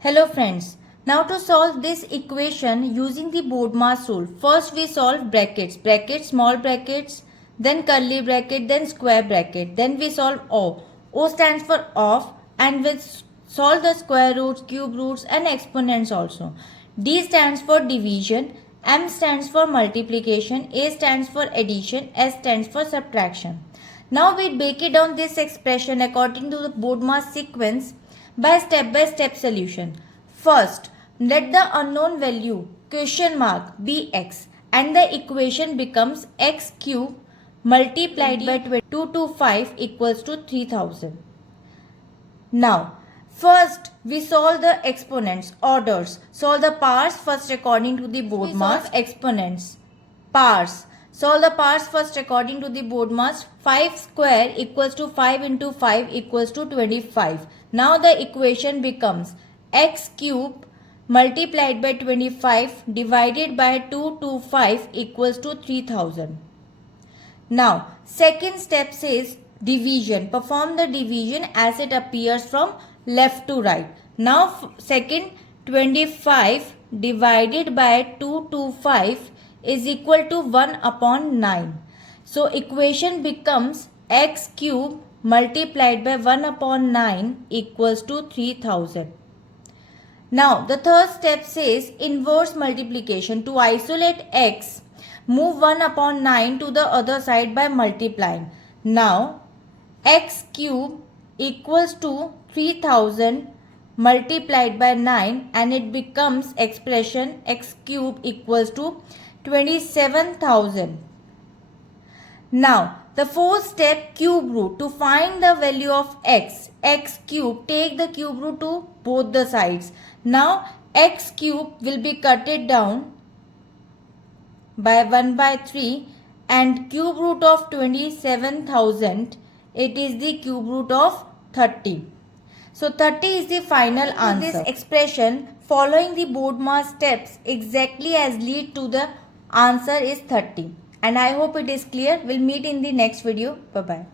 Hello friends, now to solve this equation using the BODMAS rule, first we solve brackets, small brackets, then curly bracket, then square bracket, then we solve O. O stands for off and we solve the square roots, cube roots and exponents also. D stands for division, M stands for multiplication, A stands for addition, S stands for subtraction. Now we break it down this expression according to the BODMAS sequence by step solution. First, let the unknown value question mark be x and the equation becomes x cube multiplied by 225 equals to 3000. Now, first we solve the exponents, orders. Solve the powers first according to the BODMAS. Exponents, powers. Solve the powers first according to the BODMAS. 5 square equals to 5 into 5 equals to 25. Now the equation becomes x cube multiplied by 25 divided by 225 equals to 3000. Now, second step says division. Perform the division as it appears from left to right. Now, second 25 divided by 225 is equal to 1 upon 9. So, equation becomes x cube multiplied by 1 upon 9 equals to 3000. Now, the third step says inverse multiplication. To isolate x, move 1 upon 9 to the other side by multiplying. Now, x cube equals to 3000 multiplied by 9 and it becomes expression x cube equals to 27,000. Now, the fourth step, cube root. To find the value of x cube, take the cube root to both the sides. Now, x cube will be cutted down by 1 by 3 and cube root of 27,000, it is the cube root of 30. So, 30 is the final answer. This expression following the BODMAS steps exactly as lead to the answer is 30. And I hope it is clear. We'll meet in the next video. Bye-bye.